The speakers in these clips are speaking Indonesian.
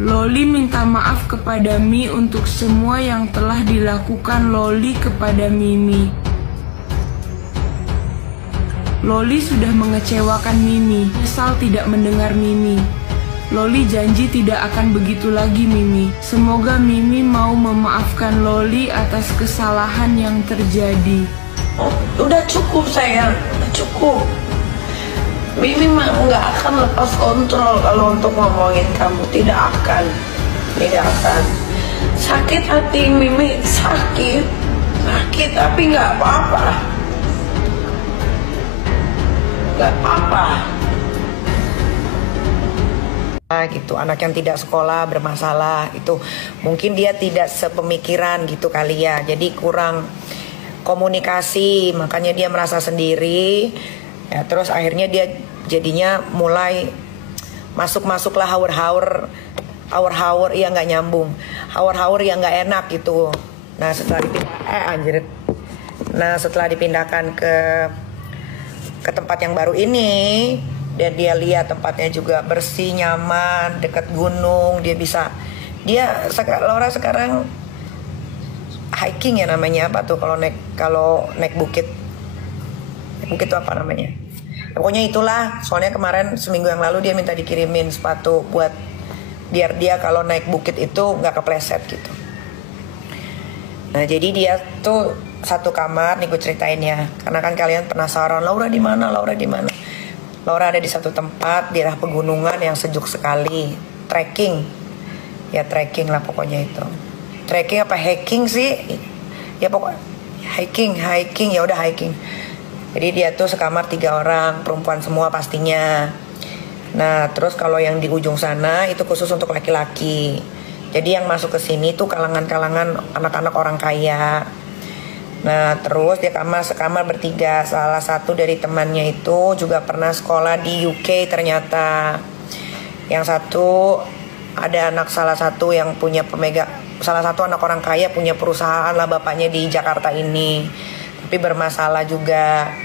Loli minta maaf kepada Mi untuk semua yang telah dilakukan Loli kepada Mimi. Loli sudah mengecewakan Mimi, menyesal tidak mendengar Mimi. Loli janji tidak akan begitu lagi Mimi. Semoga Mimi mau memaafkan Loli atas kesalahan yang terjadi. Oh, udah cukup sayang, udah cukup. Mimi mah nggak akan lepas kontrol kalau untuk ngomongin kamu. Tidak akan. Sakit hati Mimi, sakit tapi nggak apa-apa. Gitu, anak yang tidak sekolah bermasalah itu mungkin dia tidak sepemikiran gitu kali ya, jadi kurang komunikasi, makanya dia merasa sendiri ya. Terus akhirnya dia jadinya mulai masuklah haur-haur yang nggak nyambung, haur-haur yang nggak enak gitu. Nah setelah dipindahkan ke tempat yang baru ini, dan dia lihat tempatnya juga bersih, nyaman, dekat gunung. Laura sekarang hiking ya namanya, apa tuh kalau naik bukit itu apa namanya? Pokoknya itulah. Soalnya kemarin seminggu yang lalu dia minta dikirimin sepatu buat biar dia kalau naik bukit itu nggak kepleset gitu. Nah jadi dia tuh satu kamar nih, gue ceritain ya, karena kan kalian penasaran Laura di mana. Laura ada di satu tempat di daerah pegunungan yang sejuk sekali. Trekking lah pokoknya itu. Trekking apa hiking sih? Ya pokoknya hiking ya udah hiking. Jadi dia tuh sekamar 3 orang, perempuan semua pastinya. Nah terus kalau yang di ujung sana itu khusus untuk laki-laki. Jadi yang masuk ke sini tuh kalangan anak-anak orang kaya. Nah terus dia sekamar bertiga. Salah satu dari temannya itu juga pernah sekolah di UK ternyata. Yang satu ada salah satu anak orang kaya punya perusahaan lah bapaknya di Jakarta ini, tapi bermasalah juga.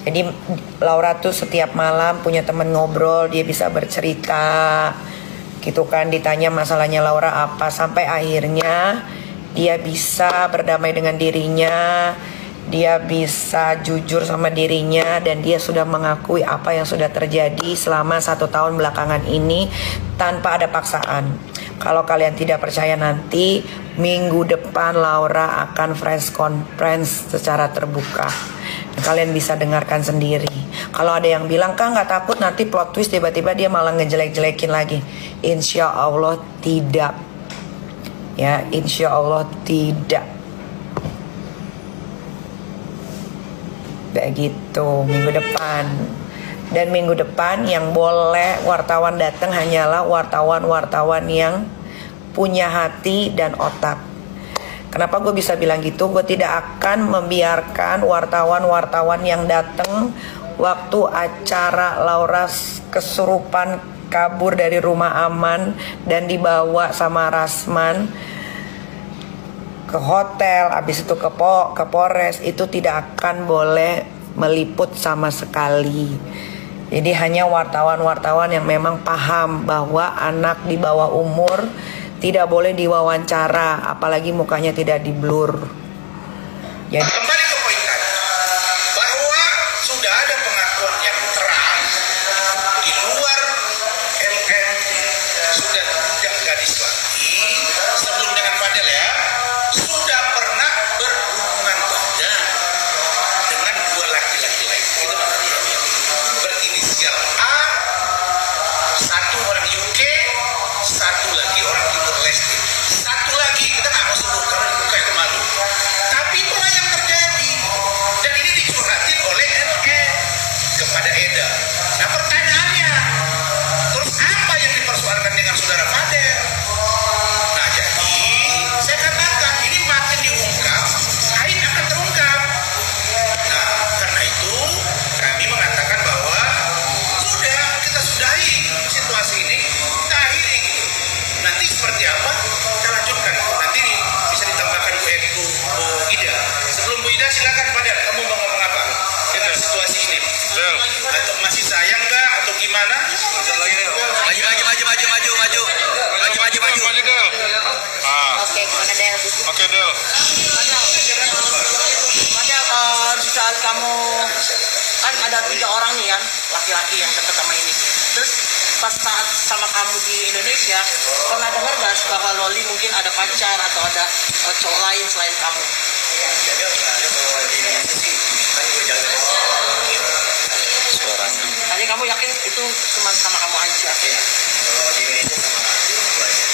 Jadi Laura tuh setiap malam punya teman ngobrol, dia bisa bercerita gitu kan, ditanya masalahnya Laura apa, sampai akhirnya dia bisa berdamai dengan dirinya, dia bisa jujur sama dirinya, dan dia sudah mengakui apa yang sudah terjadi selama 1 tahun belakangan ini tanpa ada paksaan. Kalau kalian tidak percaya, nanti minggu depan Laura akan press conference secara terbuka. Kalian bisa dengarkan sendiri. Kalau ada yang bilang, Kak nggak takut nanti plot twist tiba-tiba dia malah ngejelek-jelekin lagi? Insya Allah tidak. Ya, insya Allah tidak. Begitu minggu depan. Dan minggu depan yang boleh wartawan datang hanyalah wartawan-wartawan yang punya hati dan otak. Kenapa gue bisa bilang gitu? Gue tidak akan membiarkan wartawan-wartawan yang datang waktu acara Laura kesurupan kabur dari rumah aman dan dibawa sama Rasman ke hotel, habis itu ke Polres, itu tidak akan boleh meliput sama sekali. Jadi hanya wartawan-wartawan yang memang paham bahwa anak di bawah umur tidak boleh diwawancara, apalagi mukanya tidak di-blur. Jadi kembali ke poin tadi, bahwa sudah ada pengakuan yang terang di luar LM, sudah tidak gadis lagi, sebelum dengan Fadel ya, sudah pernah berhubungan badan dengan 2 laki-laki lain. Itu berinisial A, satu orang UK, satu lagi orang Timur Leste. Satu lagi kita nggak mau sebut karena buka itu malu. kan ada 3 orang nih kan, laki-laki yang deket sama ini. Terus pas saat sama kamu di Indonesia, pernah dengar nggak bahwa Loli mungkin ada pacar atau ada cowok lain selain kamu? Jadi ada kalau di Indonesia sih, kan gue jaga suaranya. Hanya kamu yakin itu cuma sama kamu aja? Ya, kalau di Indonesia sama gue aja.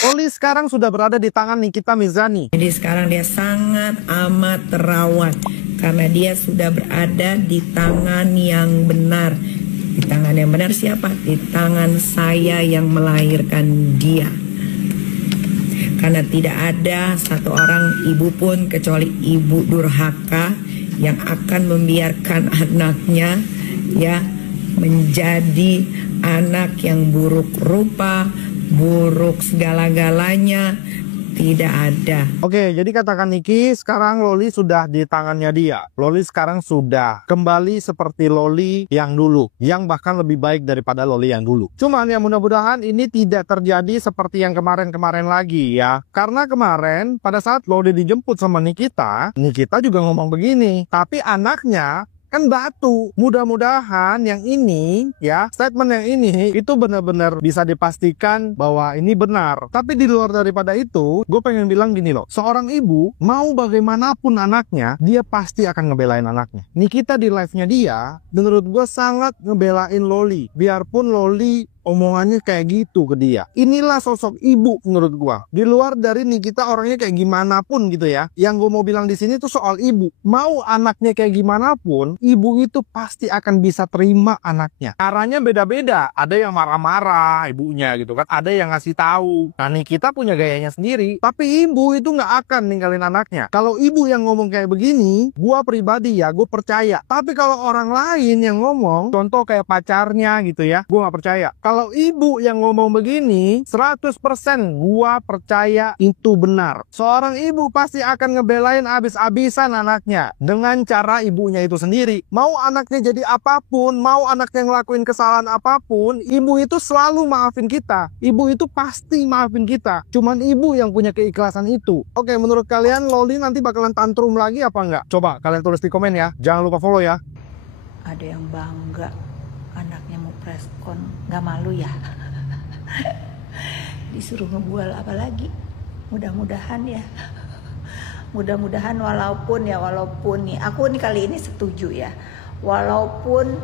Loli sekarang sudah berada di tangan Nikita Mirzani. Jadi sekarang dia sangat amat terawat karena dia sudah berada di tangan yang benar. Di tangan yang benar siapa? Di tangan saya yang melahirkan dia. Karena tidak ada satu orang ibu pun kecuali ibu durhaka yang akan membiarkan anaknya ya menjadi anak yang buruk rupa, buruk segala-galanya. Tidak ada. Oke, jadi katakan Niki, sekarang Loli sudah di tangannya dia. Loli sekarang sudah kembali seperti Loli yang dulu, yang bahkan lebih baik daripada Loli yang dulu. Cuman ya mudah-mudahan ini tidak terjadi seperti yang kemarin-kemarin lagi ya. Karena kemarin pada saat Loli dijemput sama Nikita, Nikita juga ngomong begini. Tapi anaknya kan batu. Mudah-mudahan yang ini ya, statement yang ini itu benar-benar bisa dipastikan bahwa ini benar. Tapi di luar daripada itu, gue pengen bilang gini loh, seorang ibu mau bagaimanapun anaknya, dia pasti akan ngebelain anaknya. Nikita di live-nya dia, menurut gue sangat ngebelain Loli. Biarpun Loli omongannya kayak gitu ke dia. Inilah sosok ibu menurut gua. Di luar dari Nikita orangnya kayak gimana pun gitu ya. Yang gue mau bilang di sini tuh soal ibu. Mau anaknya kayak gimana pun, ibu itu pasti akan bisa terima anaknya. Caranya beda-beda. Ada yang marah-marah ibunya gitu kan. Ada yang ngasih tahu. Nah Nikita punya gayanya sendiri. Tapi ibu itu nggak akan ninggalin anaknya. Kalau ibu yang ngomong kayak begini, gua pribadi ya, gue percaya. Tapi kalau orang lain yang ngomong, contoh kayak pacarnya gitu ya, gue nggak percaya. Kalau ibu yang ngomong begini, 100% gua percaya itu benar. Seorang ibu pasti akan ngebelain abis-abisan anaknya dengan cara ibunya itu sendiri. Mau anaknya jadi apapun, mau anaknya ngelakuin kesalahan apapun, ibu itu selalu maafin kita. Ibu itu pasti maafin kita. Cuman ibu yang punya keikhlasan itu. Oke, menurut kalian Loli nanti bakalan tantrum lagi apa enggak? Coba kalian tulis di komen ya. Jangan lupa follow ya. Ada yang bangga anaknya mau preskon, nggak malu ya? Disuruh ngebual apa lagi? Mudah-mudahan ya, mudah-mudahan walaupun nih aku nih kali ini setuju ya, walaupun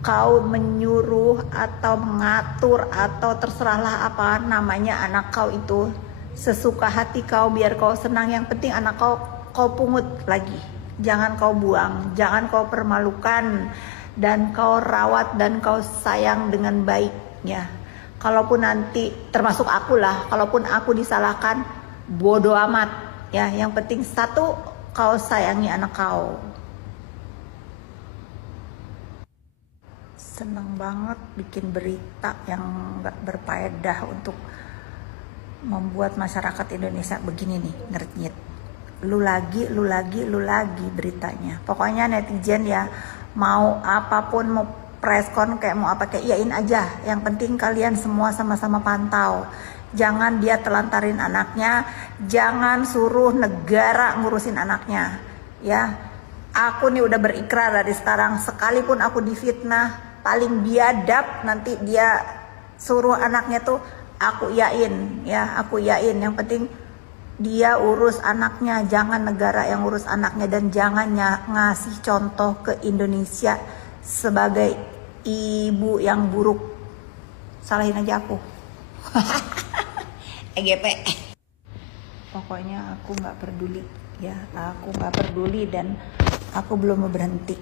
kau menyuruh atau mengatur atau terserahlah apa namanya anak kau itu, sesuka hati kau, biar kau senang, yang penting anak kau pungut lagi, jangan kau buang, jangan kau permalukan, dan kau rawat dan kau sayang dengan baik ya. Kalaupun nanti termasuk aku lah, kalaupun aku disalahkan, bodo amat ya. Yang penting satu, kau sayangi anak kau. Seneng banget bikin berita yang gak berfaedah untuk membuat masyarakat Indonesia begini nih, ngernyit. Lu lagi beritanya. Pokoknya netizen ya, mau apapun, mau preskon kayak mau apa, kayak iyain aja. Yang penting kalian semua sama-sama pantau. Jangan dia telantarin anaknya, jangan suruh negara ngurusin anaknya ya. Aku nih udah berikrar dari sekarang, sekalipun aku difitnah paling biadab, nanti dia suruh anaknya tuh aku iyain ya, aku iyain. Yang penting dia urus anaknya, jangan negara yang urus anaknya. Dan jangan ngasih contoh ke Indonesia sebagai ibu yang buruk. Salahin aja aku. EGP. Pokoknya aku nggak peduli ya, aku nggak peduli dan aku belum mau berhenti.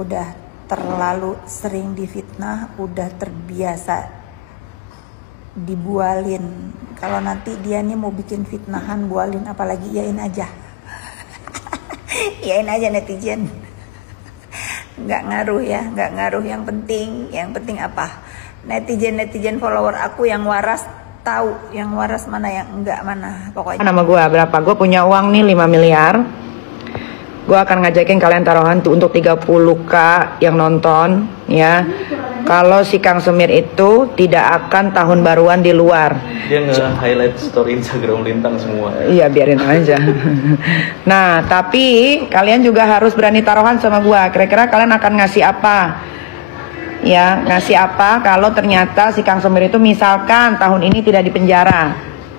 Udah terlalu sering difitnah, udah terbiasa dibualin. Kalau nanti dia nih mau bikin fitnahan, bualin, apalagi iyain aja. Iyain aja netizen. Nggak ngaruh ya, nggak ngaruh. Yang penting apa? Netizen follower aku yang waras tahu, yang waras mana, yang enggak mana. Pokoknya nama gue berapa? Gue punya uang nih 5 miliar. gue akan ngajakin kalian taruhan tuh untuk 30k yang nonton ya. Kalau si Kang Semir itu tidak akan tahun baruan di luar. Dia nge-highlight story Instagram Lintang semua. Iya, biarin aja. Nah, tapi kalian juga harus berani taruhan sama gua. Kira-kira kalian akan ngasih apa? Ya, ngasih apa kalau ternyata si Kang Semir itu misalkan tahun ini tidak dipenjara.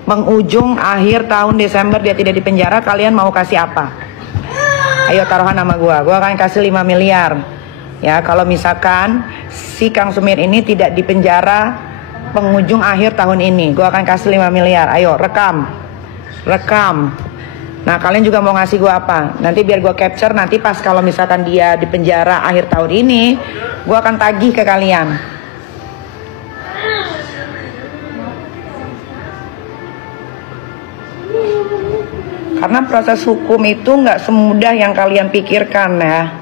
Menghujung akhir tahun Desember dia tidak dipenjara, kalian mau kasih apa? Ayo taruhan sama gua. Gua akan kasih 5 miliar. Ya, kalau misalkan si Kang Semir ini tidak dipenjara penghujung akhir tahun ini, gue akan kasih 5 miliar. Ayo rekam. Nah, kalian juga mau ngasih gue apa? Nanti biar gue capture, nanti pas kalau misalkan dia dipenjara akhir tahun ini, gue akan tagih ke kalian. Karena proses hukum itu nggak semudah yang kalian pikirkan ya.